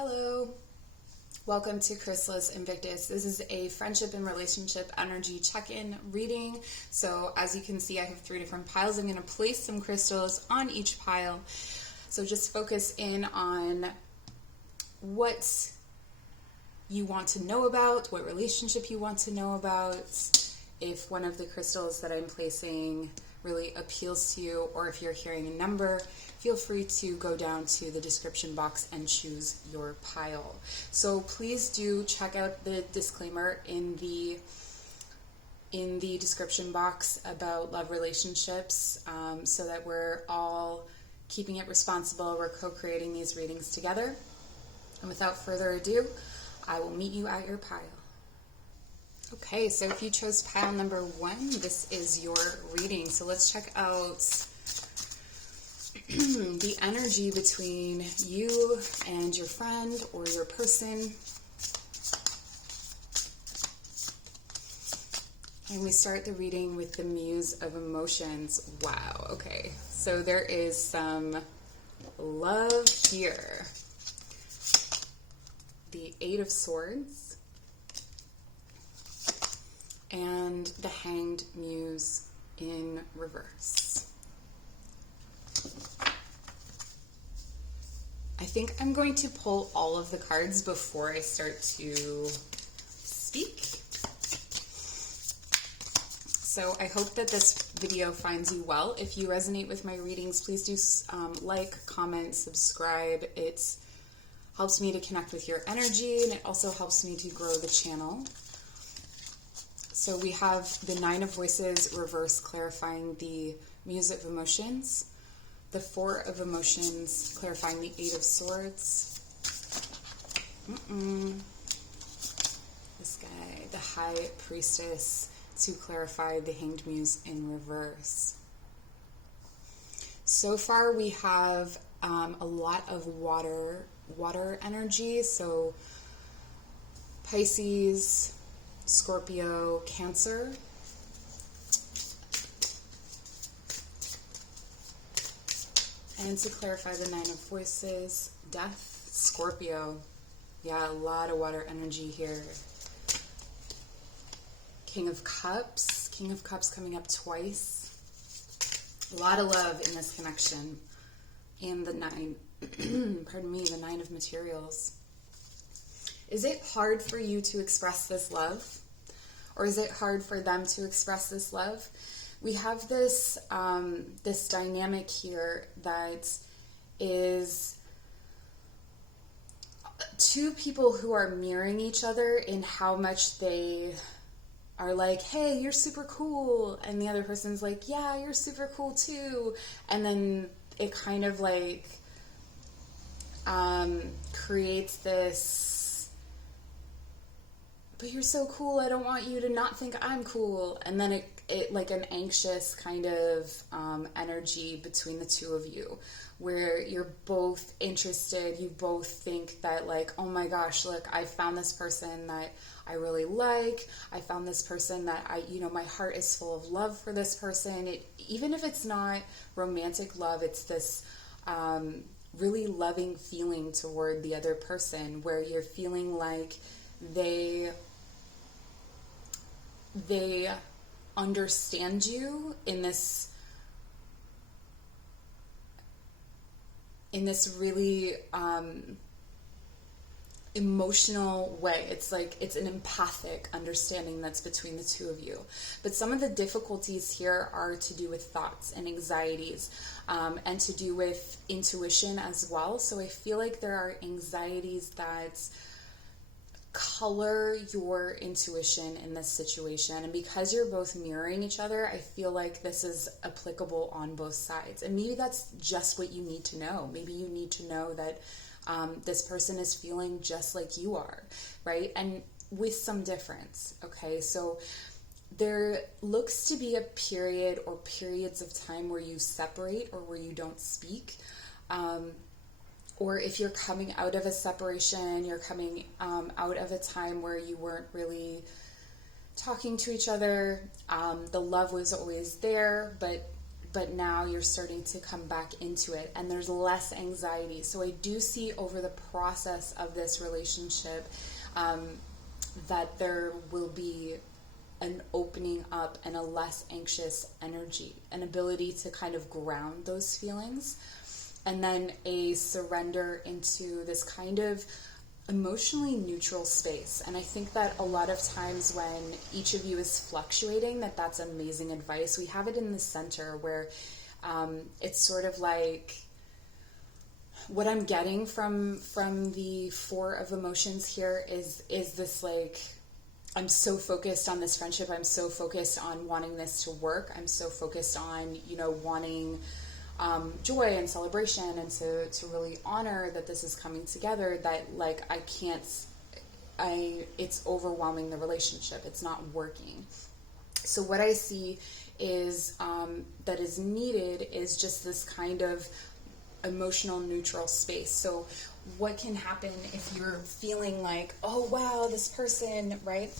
Hello, welcome to Chrysalis Invictus. This is a friendship and relationship energy check-in reading. So as you can see, I have 3 different piles. I'm going to place some crystals on each pile. So just focus in on what you want to know about, what relationship you want to know about. If one of the crystals that I'm placing really appeals to you, or if you're hearing a number, feel free to go down to the description box and choose your pile. So please do check out the disclaimer in the description box about love relationships, so that we're all keeping it responsible. We're co-creating these readings together. And without further ado, I will meet you at your pile. Okay, so if you chose pile number 1, this is your reading. So let's check out the energy between you and your friend or your person. And we start the reading with the Muse of Emotions. Wow, okay. So there is some love here. The 8 of Swords. And the Hanged Muse in reverse. I think I'm going to pull all of the cards before I start to speak. So I hope that this video finds you well. If you resonate with my readings, please do like, comment, subscribe. It helps me to connect with your energy, and it also helps me to grow the channel. So we have the 9 of Voices reverse, clarifying the Muse of Emotions. The 4 of Emotions, clarifying the 8 of Swords. This guy, the High Priestess, to clarify the Hanged Muse in reverse. So far we have a lot of water energy. So Pisces, Scorpio, Cancer. And to clarify the 9 of Voices, Death, Scorpio. Yeah, a lot of water energy here. King of Cups coming up twice. A lot of love in this connection. And the 9, pardon me, the 9 of Materials. Is it hard for you to express this love? Or is it hard for them to express this love? We have this this dynamic here that is 2 people who are mirroring each other in how much they are like, hey, you're super cool. And the other person's like, yeah, you're super cool too. And then it kind of like creates this, but you're so cool, I don't want you to not think I'm cool. And then it like an anxious kind of energy between the 2 of you, where you're both interested, you both think that like, oh my gosh, look, I found this person that I really like, I found this person that my heart is full of love for this person. Even if it's not romantic love, it's this really loving feeling toward the other person, where you're feeling like they understand you in this really emotional way. It's like it's an empathic understanding that's between the 2 of you. But some of the difficulties here are to do with thoughts and anxieties, and to do with intuition as well. So I feel like there are anxieties that color your intuition in this situation, and because you're both mirroring each other, I feel like this is applicable on both sides. And maybe that's just what you need to know. Maybe you need to know that this person is feeling just like you are, right? And with some difference. Okay, so there looks to be a period or periods of time where you separate or where you don't speak. Or if you're coming out of a separation, you're coming out of a time where you weren't really talking to each other. The love was always there, but but now you're starting to come back into it, and there's less anxiety. So I do see over the process of this relationship that there will be an opening up and a less anxious energy, an ability to kind of ground those feelings, and then a surrender into this kind of emotionally neutral space. And I think that a lot of times when each of you is fluctuating, that's amazing advice. We have it in the center where it's sort of like what I'm getting from the four of emotions here is this like, I'm so focused on this friendship. I'm so focused on wanting this to work. I'm so focused on, wanting joy and celebration and to really honor that this is coming together, that like it's overwhelming the relationship. It's not working. So what I see is that is needed is just this kind of emotional neutral space. So what can happen if you're feeling like, oh wow, this person, right?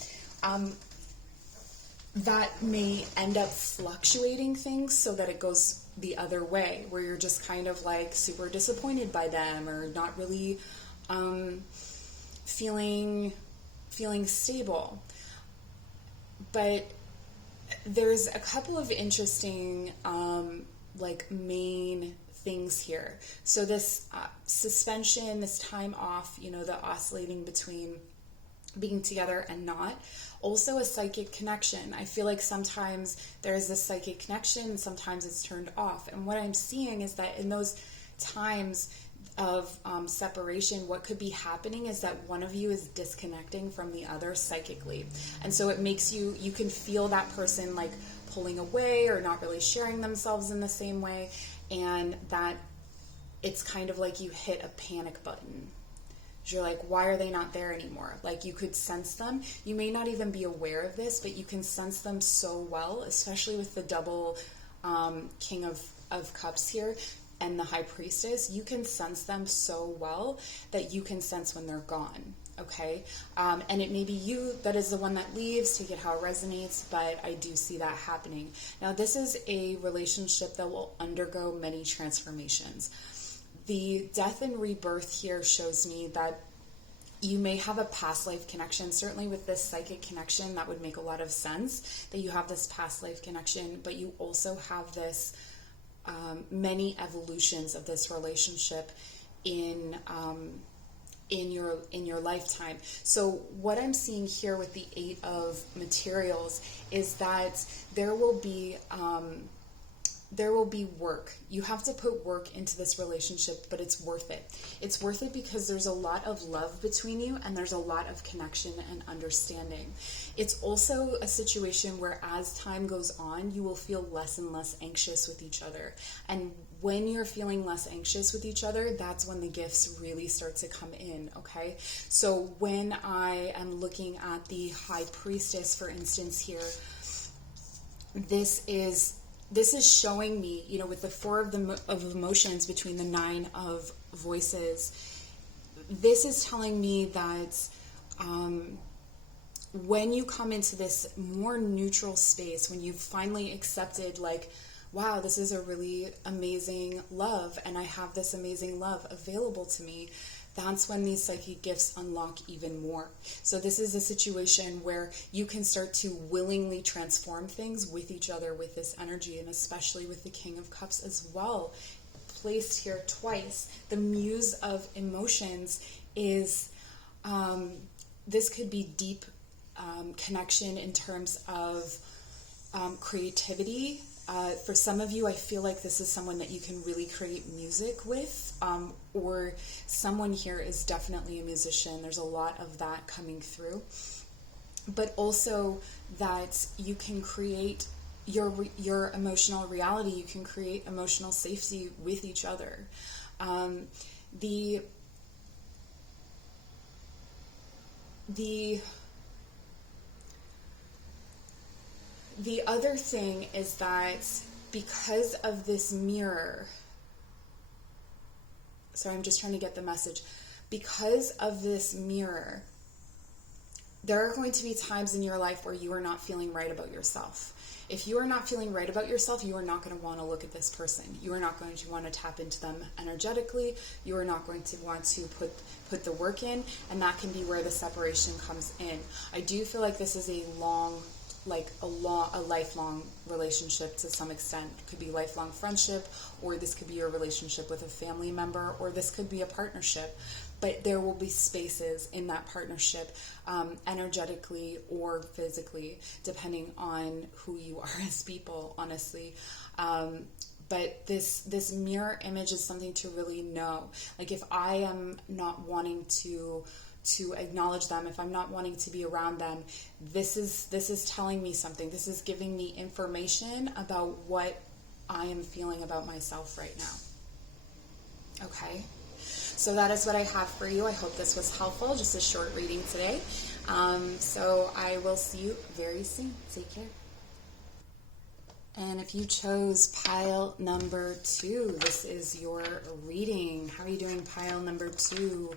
That may end up fluctuating things so that it goes the other way, where you're just kind of like super disappointed by them or not really feeling stable. But there's a couple of interesting main things here. So this suspension, this time off, the oscillating between being together and not. Also a psychic connection. I feel like sometimes there's this psychic connection, sometimes it's turned off. And what I'm seeing is that in those times of separation, what could be happening is that one of you is disconnecting from the other psychically. And so it makes you can feel that person like pulling away or not really sharing themselves in the same way. And that it's kind of like you hit a panic button. You're like, why are they not there anymore? Like you could sense them. You may not even be aware of this, but you can sense them so well, especially with the double King of Cups here and the High Priestess. You can sense them so well that you can sense when they're gone. Okay. And it may be you that is the one that leaves, take it how it resonates, but I do see that happening. Now, this is a relationship that will undergo many transformations. The death and rebirth here shows me that you may have a past life connection. Certainly with this psychic connection, that would make a lot of sense that you have this past life connection, but you also have this many evolutions of this relationship in your lifetime. So what I'm seeing here with the Eight of Materials is that there will be work. You have to put work into this relationship, but it's worth it. It's worth it because there's a lot of love between you and there's a lot of connection and understanding. It's also a situation where as time goes on, you will feel less and less anxious with each other. And when you're feeling less anxious with each other, that's when the gifts really start to come in, okay? So when I am looking at the High Priestess, for instance, here, this is showing me, with the Four of Emotions between the Nine of Voices, this is telling me that when you come into this more neutral space, when you've finally accepted, like, wow, this is a really amazing love, and I have this amazing love available to me, that's when these psychic gifts unlock even more. So this is a situation where you can start to willingly transform things with each other with this energy, and especially with the King of Cups as well, placed here twice. The Muse of Emotions is, this could be deep connection in terms of creativity. For some of you, I feel like this is someone that you can really create music with, or someone here is definitely a musician. There's a lot of that coming through. But also that you can create your emotional reality. You can create emotional safety with each other. The other thing is that because of this mirror, sorry, I'm just trying to get the message. Because of this mirror, there are going to be times in your life where you are not feeling right about yourself. If you are not feeling right about yourself, you are not going to want to look at this person. You are not going to want to tap into them energetically. You are not going to want to put the work in, and that can be where the separation comes in. I do feel like this is a lifelong relationship to some extent. It could be lifelong friendship, or this could be your relationship with a family member, or this could be a partnership. But there will be spaces in that partnership, energetically or physically, depending on who you are as people, honestly. But this mirror image is something to really know. Like, if I am not wanting to acknowledge them, if I'm not wanting to be around them, this is telling me something. This is giving me information about what I am feeling about myself right now. Okay? So that is what I have for you. I hope this was helpful. Just a short reading today. So I will see you very soon. Take care. And if you chose pile number 2, this is your reading. How are you doing, pile number 2?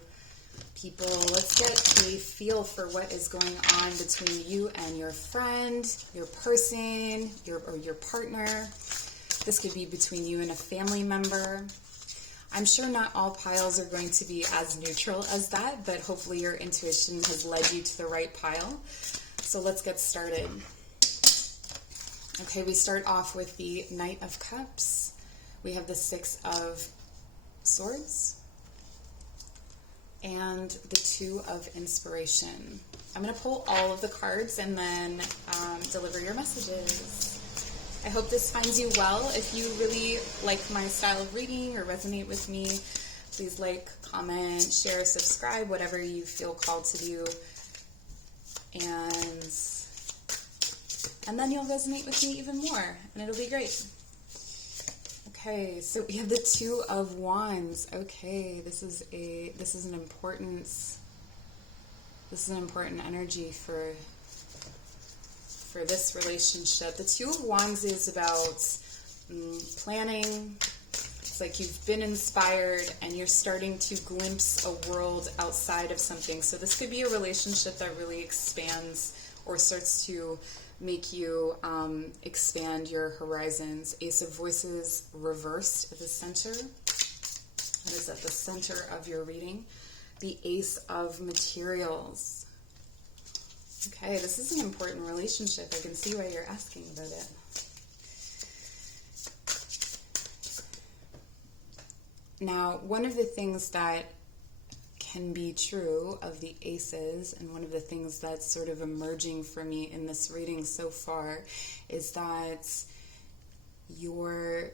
People, let's get a feel for what is going on between you and your friend, your person, or your partner. This could be between you and a family member. I'm sure not all piles are going to be as neutral as that, but hopefully your intuition has led you to the right pile. So let's get started. Okay, we start off with the Knight of Cups. We have the Six of Swords and the Two of Inspiration. I'm going to pull all of the cards and then deliver your messages. I hope this finds you well. If you really like my style of reading or resonate with me, please like, comment, share, subscribe, whatever you feel called to do. And then you'll resonate with me even more, and it'll be great. Okay, so we have the Two of Wands. Okay, this is an important energy for this relationship. The Two of Wands is about planning. It's like you've been inspired and you're starting to glimpse a world outside of something. So this could be a relationship that really expands or starts to make you expand your horizons. Ace of Voices reversed at the center. That is at the center of your reading. The Ace of Materials. Okay, this is an important relationship. I can see why you're asking about it. Now, one of the things that can be true of the aces, and one of the things that's sort of emerging for me in this reading so far, is that your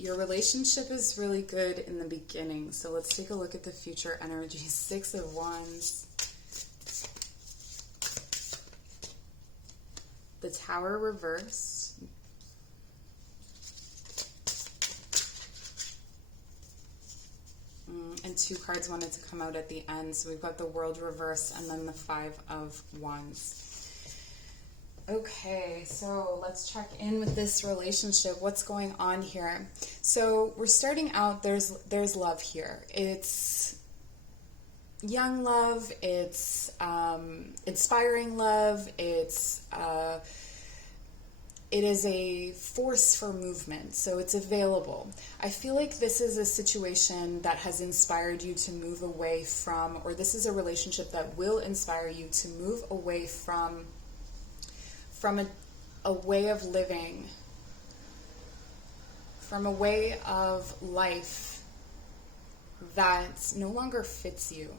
relationship is really good in the beginning. So let's take a look at the future energy. Six of Wands. The Tower reversed. And two cards wanted to come out at the end. So we've got the World reversed and then the Five of Wands. Okay, so let's check in with this relationship. What's going on here? So we're starting out, there's love here. It's young love, it's inspiring love, it is a force for movement, so it's available. I feel like this is a situation that has inspired you to move away from, or this is a relationship that will inspire you to move away from a way of living, from a way of life that no longer fits you.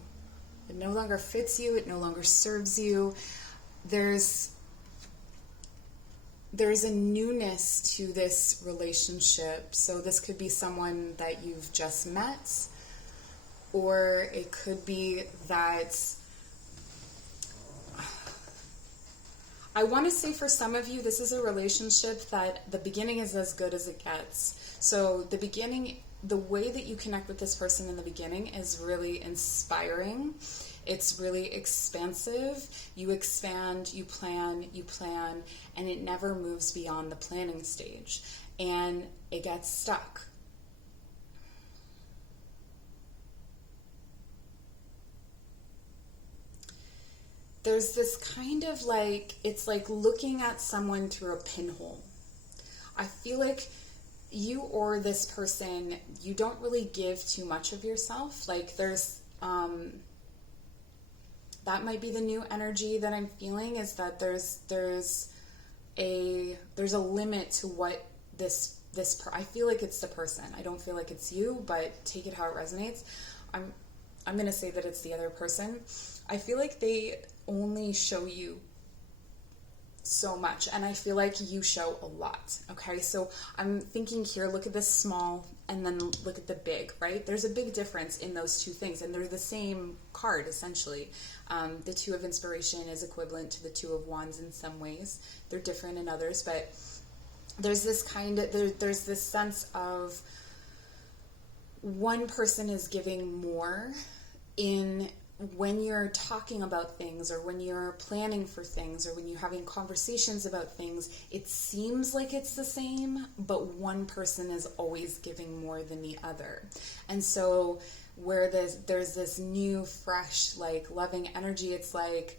It no longer fits you, it no longer serves you. There's a newness to this relationship. So this could be someone that you've just met, or it could be that, I want to say for some of you, this is a relationship that the beginning is as good as it gets. So the beginning, the way that you connect with this person in the beginning is really inspiring. It's really expansive. You expand, you plan, and it never moves beyond the planning stage. And it gets stuck. there's this kind of like, it's like looking at someone through a pinhole. I feel like you or this person, you don't really give too much of yourself. Like there's, that might be the new energy that I'm feeling, is that there's a limit to what I feel like it's the person. I don't feel like it's you, but take it how it resonates. I'm going to say that it's the other person. I feel like they only show you so much, and I feel like you show a lot. Okay, so I'm thinking here, look at this small and then look at the big, right? There's a big difference in those two things, and they're the same card essentially. The Two of Inspiration is equivalent to the Two of Wands in some ways. They're different in others, but there's this there's this sense of one person is giving more in when you're talking about things, or when you're planning for things, or when you're having conversations about things. It seems like it's the same, but one person is always giving more than the other. And so where there's this new, fresh, like loving energy, it's like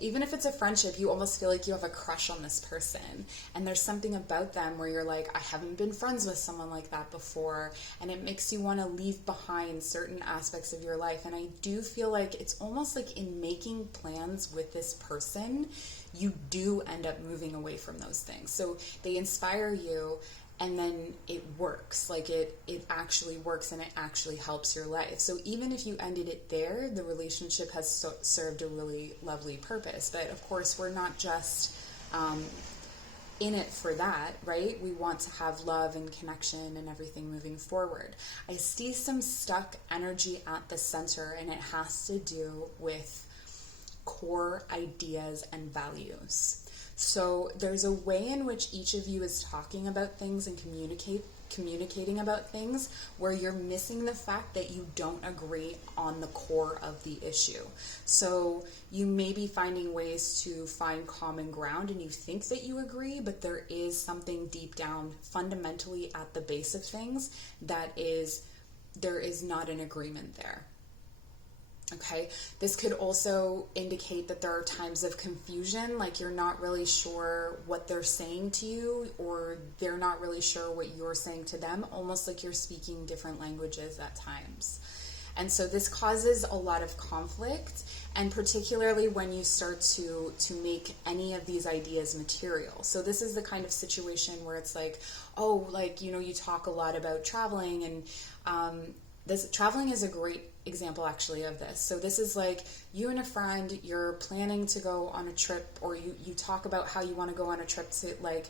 even if it's a friendship, you almost feel like you have a crush on this person, and there's something about them where you're like, I haven't been friends with someone like that before, and it makes you want to leave behind certain aspects of your life. And I do feel like it's almost like in making plans with this person, you do end up moving away from those things. So they inspire you, and then it works. Like it actually works, and it actually helps your life. So even if you ended it there, the relationship has served a really lovely purpose. But of course, we're not just in it for that, right? We want to have love and connection and everything moving forward. I see some stuck energy at the center, and it has to do with core ideas and values. So there's a way in which each of you is talking about things and communicating about things where you're missing the fact that you don't agree on the core of the issue. So you may be finding ways to find common ground, and you think that you agree, but there is something deep down fundamentally at the base of things there is not an agreement there. Okay, this could also indicate that there are times of confusion, like you're not really sure what they're saying to you, or they're not really sure what you're saying to them, almost like you're speaking different languages at times. And so this causes a lot of conflict, and particularly when you start to make any of these ideas material. So this is the kind of situation where it's like, oh, like, you talk a lot about traveling, and traveling is a great example actually of this. So this is like you and a friend, you're planning to go on a trip, or you talk about how you want to go on a trip to like,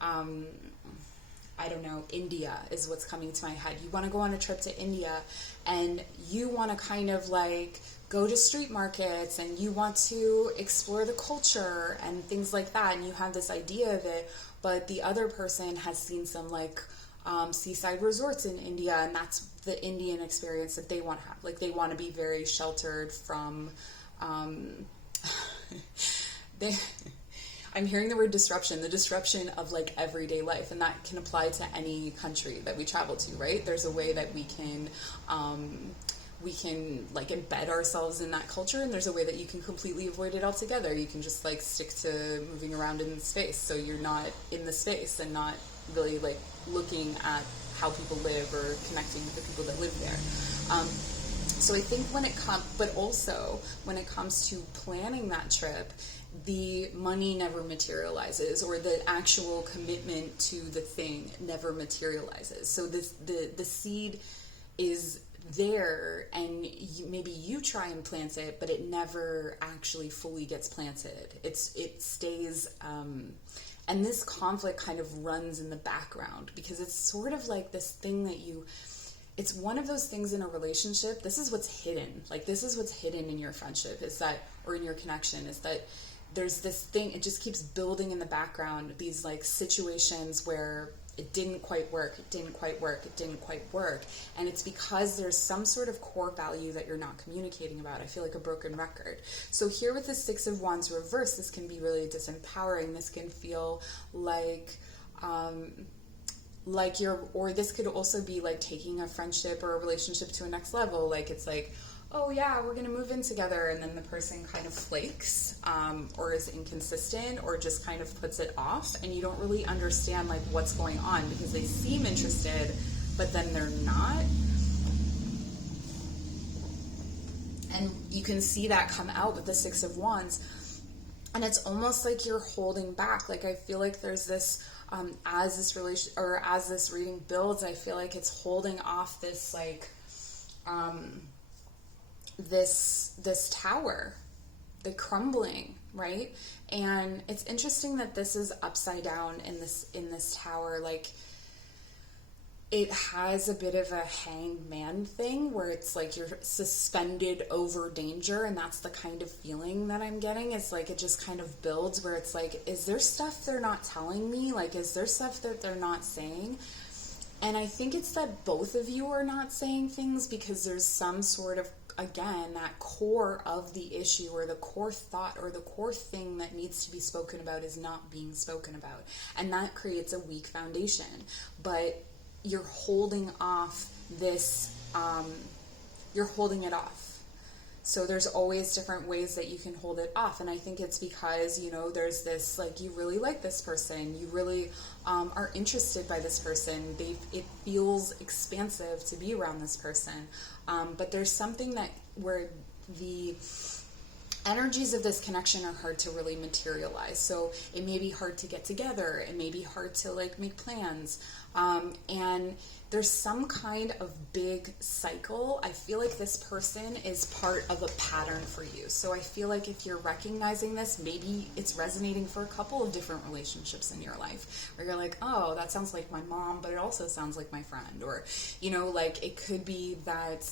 I don't know, India is what's coming to my head. You want to go on a trip to India, and you want to kind of like go to street markets, and you want to explore the culture and things like that. And you have this idea of it, but the other person has seen some like seaside resorts in India, and that's the Indian experience that they want to have. Like they want to be very sheltered from I'm hearing the word disruption, the disruption of like everyday life, and that can apply to any country that we travel to, right? There's a way that we can like embed ourselves in that culture, and there's a way that you can completely avoid it altogether. You can just like stick to moving around in space, so you're not in the space and not really like looking at how people live or connecting with the people that live there. So I think when it comes to planning that trip, the money never materializes, or the actual commitment to the thing never materializes. So the seed is there, and maybe you try and plant it, but it never actually fully gets planted. It stays, and this conflict kind of runs in the background, because it's sort of like this thing that it's one of those things in a relationship. This is what's hidden. Like this is what's hidden in your friendship, or in your connection, is that there's this thing, it just keeps building in the background, these like situations where it didn't quite work, and it's because there's some sort of core value that you're not communicating about. I feel like a broken record. So here with the Six of Wands reversed, this can be really disempowering. This can feel like this could also be like taking a friendship or a relationship to a next level. Like it's like, oh yeah, we're gonna move in together, and then the person kind of flakes, or is inconsistent, or just kind of puts it off, and you don't really understand like what's going on, because they seem interested, but then they're not. And you can see that come out with the Six of Wands. And it's almost like you're holding back. Like, I feel like there's this, as this reading builds, I feel like it's holding off this, like, this tower, the crumbling, right? And it's interesting that this is upside down in this tower. Like, it has a bit of a hanged man thing where it's like you're suspended over danger, and that's the kind of feeling that I'm getting. It's like it just kind of builds where it's like, is there stuff they're not telling me? Like, is there stuff that they're not saying? And I think it's that both of you are not saying things because there's some sort of, again, that core of the issue, or the core thought, or the core thing that needs to be spoken about is not being spoken about. And that creates a weak foundation. But you're holding off this, you're holding it off. So there's always different ways that you can hold it off. And I think it's because, you know, there's this, like, you really like this person. You really are interested by this person. It feels expansive to be around this person. But there's something that where the energies of this connection are hard to really materialize. So it may be hard to get together. It may be hard to, like, make plans. And there's some kind of big cycle. I feel like this person is part of a pattern for you. So I feel like if you're recognizing this, maybe it's resonating for a couple of different relationships in your life, where you're like, oh, that sounds like my mom, but it also sounds like my friend. Or, you know, like, it could be that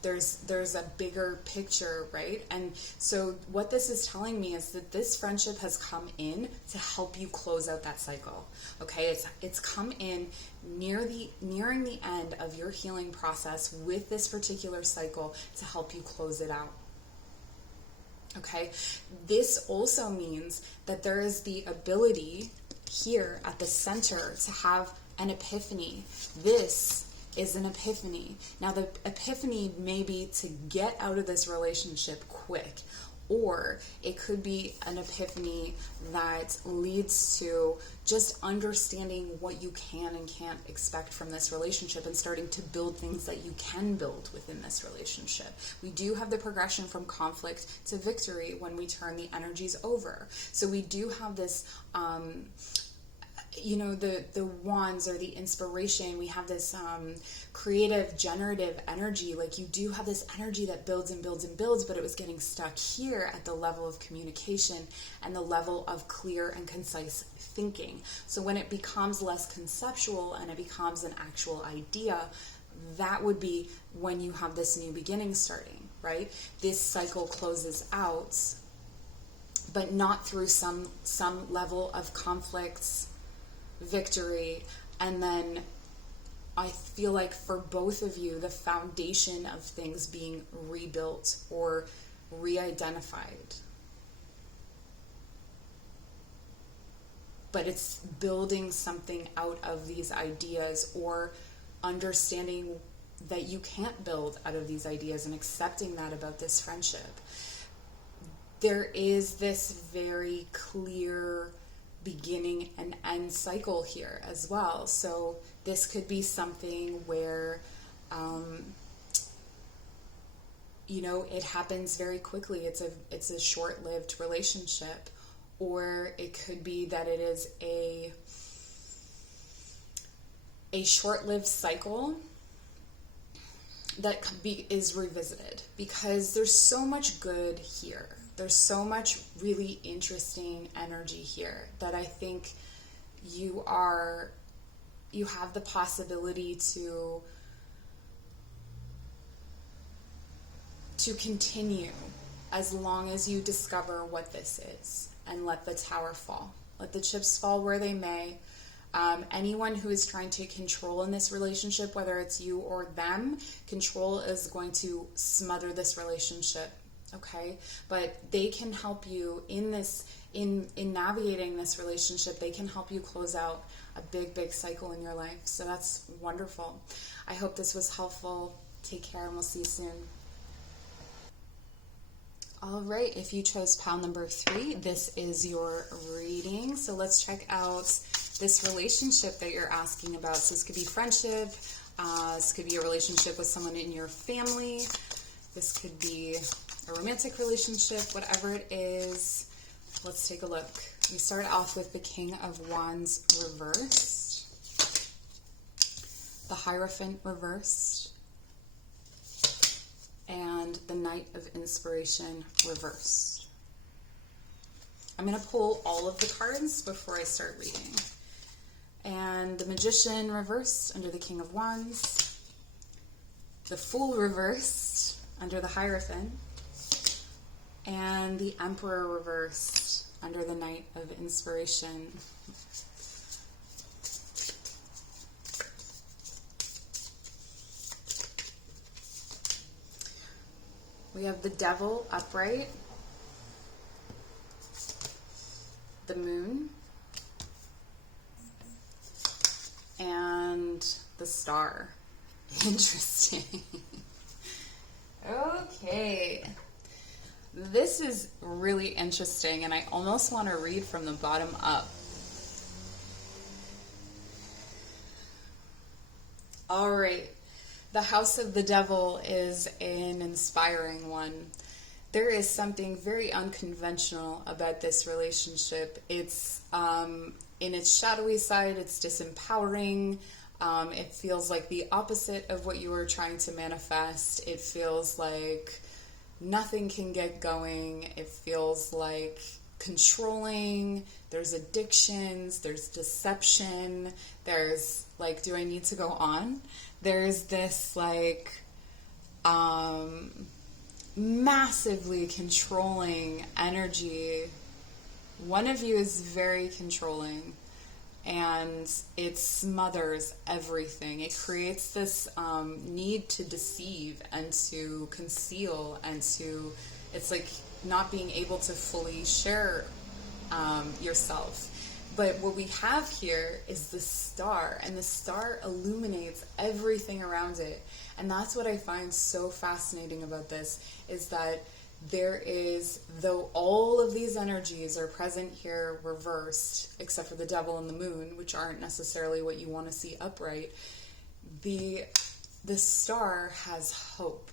there's a bigger picture, right? And so what this is telling me is that this friendship has come in to help you close out that cycle. Okay, it's come in nearing the end of your healing process with this particular cycle to help you close it out. Okay, this also means that there is the ability here at the center to have an epiphany. This is an epiphany. Now, the epiphany may be to get out of this relationship quick, or it could be an epiphany that leads to just understanding what you can and can't expect from this relationship, and starting to build things that you can build within this relationship. We do have the progression from conflict to victory when we turn the energies over. So we do have this, you know, the wands, or the inspiration. We have this creative, generative energy. Like, you do have this energy that builds and builds and builds, but it was getting stuck here at the level of communication and the level of clear and concise thinking. So when it becomes less conceptual and it becomes an actual idea, that would be when you have this new beginning starting, right? This cycle closes out, but not through some level of conflicts, victory. And then I feel like for both of you, the foundation of things being rebuilt or re-identified. But it's building something out of these ideas, or understanding that you can't build out of these ideas, and accepting that about this friendship. There is this very clear beginning and end cycle here as well. So this could be something where, you know, it happens very quickly. It's a short-lived relationship, or it could be that it is a short-lived cycle that is revisited, because there's so much good here. There's so much really interesting energy here that I think you have the possibility to continue, as long as you discover what this is and let the tower fall. Let the chips fall where they may. Anyone who is trying to control in this relationship, whether it's you or them, control is going to smother this relationship. Okay, but they can help you in this, in navigating this relationship. They can help you close out a big cycle in your life. So that's wonderful. I hope this was helpful. Take care, and we'll see you soon. All right, if you chose pile number 3, this is your reading. So let's check out this relationship that you're asking about. So this could be friendship, this could be a relationship with someone in your family, this could be a romantic relationship, whatever it is. Let's take a look. We start off with the King of Wands reversed, the Hierophant reversed, and the Knight of Inspiration reversed. I'm going to pull all of the cards before I start reading. And the Magician reversed under the King of Wands, the Fool reversed under the Hierophant, and the Emperor reversed under the Knight of Inspiration. We have the Devil upright, the Moon, and the Star. Interesting. Okay. This is really interesting, and I almost want to read from the bottom up. All right. The House of the Devil is an inspiring one. There is something very unconventional about this relationship. It's, in its shadowy side, it's disempowering. It feels like the opposite of what you were trying to manifest. It feels like nothing can get going. It feels like controlling. There's addictions. There's deception. There's like, do I need to go on? There's this like massively controlling energy. One of you is very controlling, and it smothers everything. It creates this need to deceive and to conceal and to, it's like not being able to fully share yourself. But what we have here is the star, and the star illuminates everything around it. And that's what I find so fascinating about this, is that there is, though all of these energies are present here reversed, except for the Devil and the Moon, which aren't necessarily what you want to see upright, the star has hope.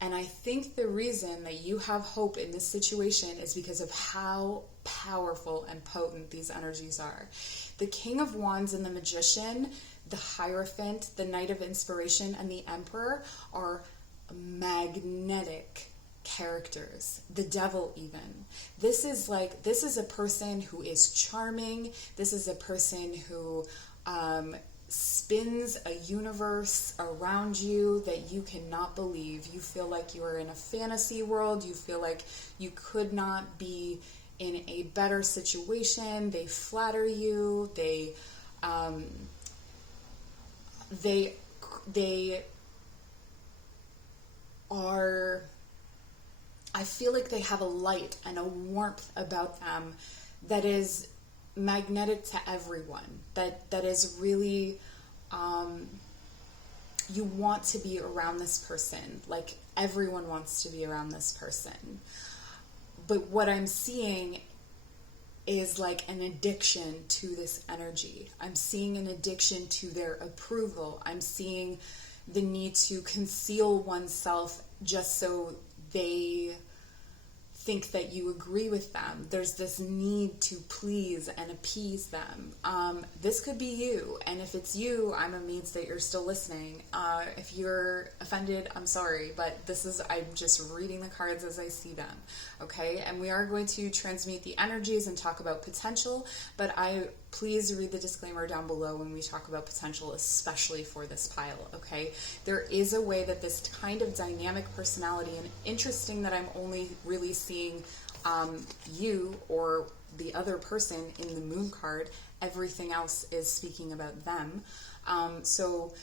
And I think the reason that you have hope in this situation is because of how powerful and potent these energies are. The King of Wands and the Magician, the Hierophant, the Knight of Inspiration, and the Emperor are magnetic characters. The Devil even. This is a person who is charming. This is a person who spins a universe around you that you cannot believe. You feel like you are in a fantasy world. You feel like you could not be in a better situation. They flatter you. They are, I feel like they have a light and a warmth about them that is magnetic to everyone, that is really, you want to be around this person. Like, everyone wants to be around this person. But what I'm seeing is like an addiction to this energy. I'm seeing an addiction to their approval. I'm seeing the need to conceal oneself just so they think that you agree with them. There's this need to please and appease them. This could be you, and if it's you, I'm amazed that you're still listening. If you're offended, I'm sorry, but I'm just reading the cards as I see them, okay? And we are going to transmute the energies and talk about potential, but please read the disclaimer down below when we talk about potential, especially for this pile, okay? There is a way that this kind of dynamic personality, and interesting that I'm only really seeing you or the other person in the Moon card. Everything else is speaking about them. So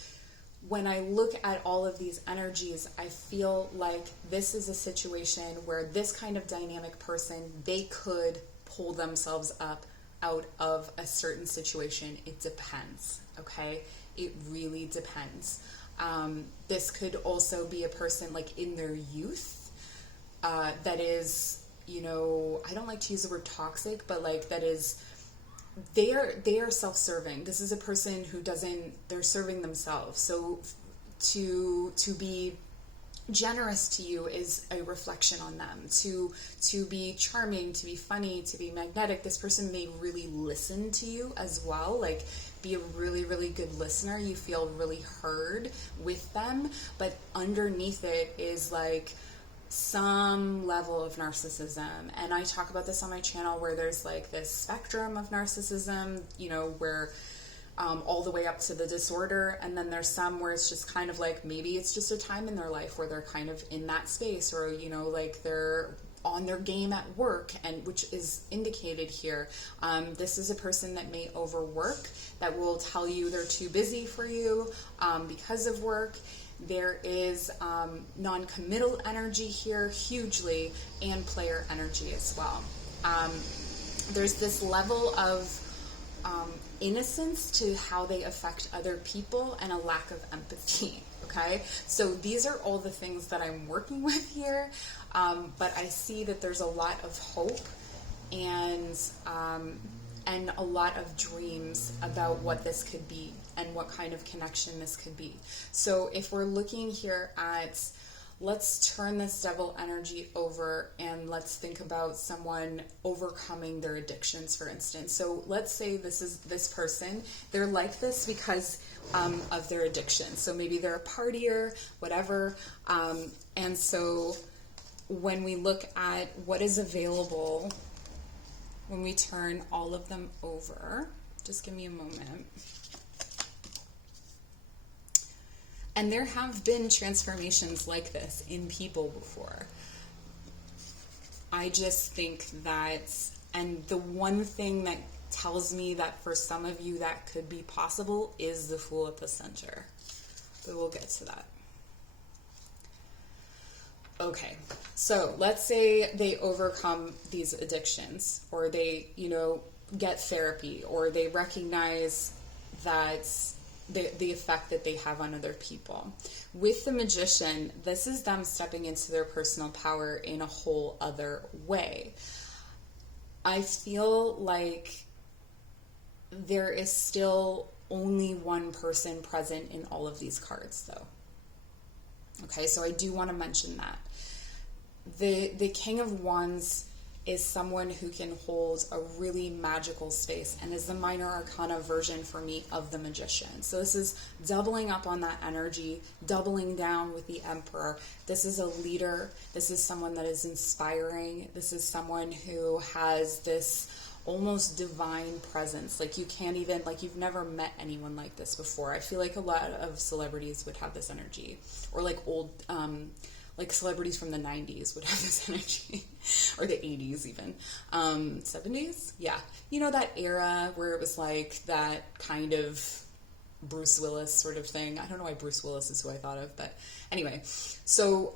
when I look at all of these energies, I feel like this is a situation where this kind of dynamic person, they could pull themselves up out of a certain situation. It depends, okay? It really depends. This could also be a person like in their youth, that is, I don't like to use the word toxic, but like that is, they are self-serving. This is a person who they're serving themselves. So to be generous to you is a reflection on them. To be charming, to be funny, to be magnetic, this person may really listen to you as well, like be a really, really good listener. You feel really heard with them, but underneath it is like some level of narcissism. And I talk about this on my channel, where there's like this spectrum of narcissism, where all the way up to the disorder, and then there's some where it's just kind of like, maybe it's just a time in their life where they're kind of in that space, or like they're on their game at work, and which is indicated here. This is a person that may overwork, that will tell you they're too busy for you because of work. There is non-committal energy here hugely, and player energy as well. There's this level of innocence to how they affect other people, and a lack of empathy. Okay, so these are all the things that I'm working with here, but I see that there's a lot of hope and a lot of dreams about what this could be and what kind of connection this could be. So if we're looking here at, let's turn this devil energy over, and let's think about someone overcoming their addictions, for instance. So let's say this person, they're like this because of their addiction. So maybe they're a partier, whatever. And so when we look at what is available, when we turn all of them over, just give me a moment. And there have been transformations like this in people before. I just think that, and the one thing that tells me that for some of you that could be possible is the Fool at the center. But we'll get to that. Okay, so let's say they overcome these addictions, or they, get therapy, or they recognize that the effect that they have on other people. With the Magician, this is them stepping into their personal power in a whole other way. I feel like there is still only one person present in all of these cards, though. Okay, so I do want to mention that. The King of Wands is someone who can hold a really magical space, and is the minor arcana version for me of the Magician. So this is doubling up on that energy, doubling down with the Emperor. This is a leader. This is someone that is inspiring. This is someone who has this almost divine presence. Like you can't even, like you've never met anyone like this before. I feel like a lot of celebrities would have this energy, or like old, like celebrities from the 90s would have this energy, or the 80s even, 70s, yeah. That era where it was like that kind of Bruce Willis sort of thing. I don't know why Bruce Willis is who I thought of, but anyway. So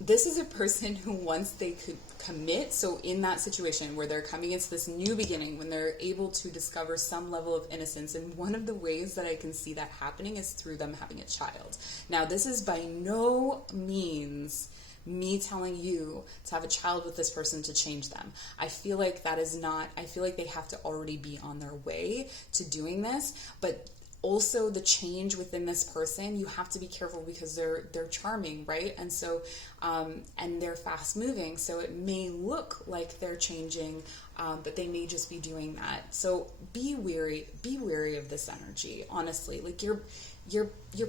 this is a person who, once they could commit, so in that situation where they're coming into this new beginning, when they're able to discover some level of innocence, and one of the ways that I can see that happening is through them having a child. Now, this is by no means me telling you to have a child with this person to change them. I feel like that is not, I feel like they have to already be on their way to doing this, but also the change within this person, you have to be careful because they're charming, right? And so, and they're fast moving, so it may look like they're changing, but they may just be doing that. So be wary of this energy, honestly. Like you're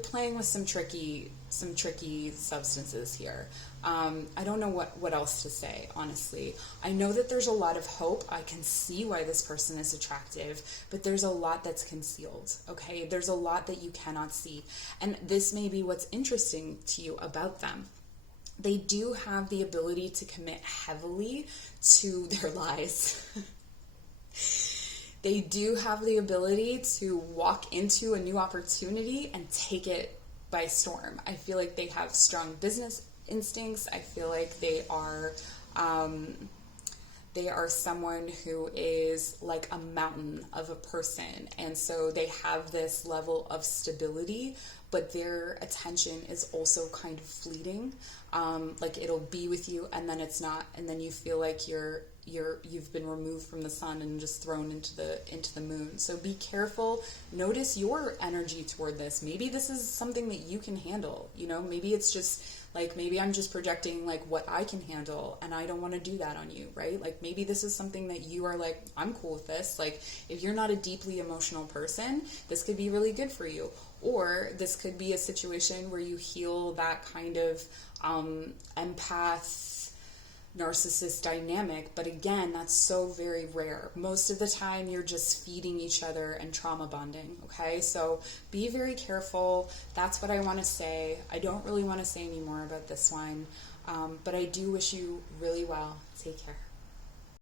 playing with some tricky substances here. I don't know what else to say, honestly. I know that there's a lot of hope. I can see why this person is attractive, but there's a lot that's concealed, okay? There's a lot that you cannot see. And this may be what's interesting to you about them. They do have the ability to commit heavily to their lies. They do have the ability to walk into a new opportunity and take it by storm. I feel like they have strong business instincts. I feel like they are they are someone who is like a mountain of a person. And so they have this level of stability, but their attention is also kind of fleeting. Like it'll be with you and then it's not, and then you feel like you've been removed from the sun and just thrown into the moon. So be careful. Notice your energy toward this. Maybe this is something that you can handle. You know, maybe it's just like, maybe I'm just projecting like what I can handle and I don't want to do that on you, right? Like maybe this is something that you are like, I'm cool with this. Like if you're not a deeply emotional person, this could be really good for you. Or this could be a situation where you heal that kind of empath narcissist dynamic, but again, that's so very rare. Most of the time you're just feeding each other and trauma bonding, okay? So be very careful. That's what I want to say. I don't really want to say any more about this one, but I do wish you really well. Take care.